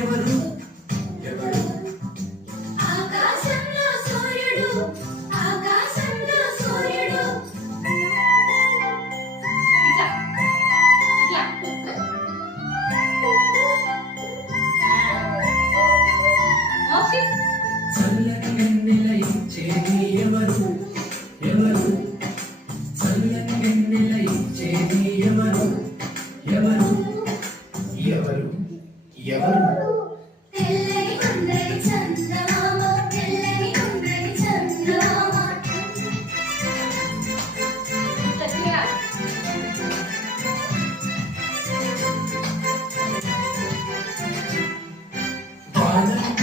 ఎవరు ఎవరు ఆకాశంలో సూర్యుడు ఆకాశంలో సూర్యుడు ఇట్లా ఇట్లా ఓకే చల్లని వెన్నెల ఇచ్చేది ఎవరు ఎవరు చల్లని వెన్నెల ఇచ్చేది ఎవరు ఎవరు ఎవరు ఎవరు తెల్లని కొండని చందమామ తెల్లని కొండని చందమామ ఇట్లా వాన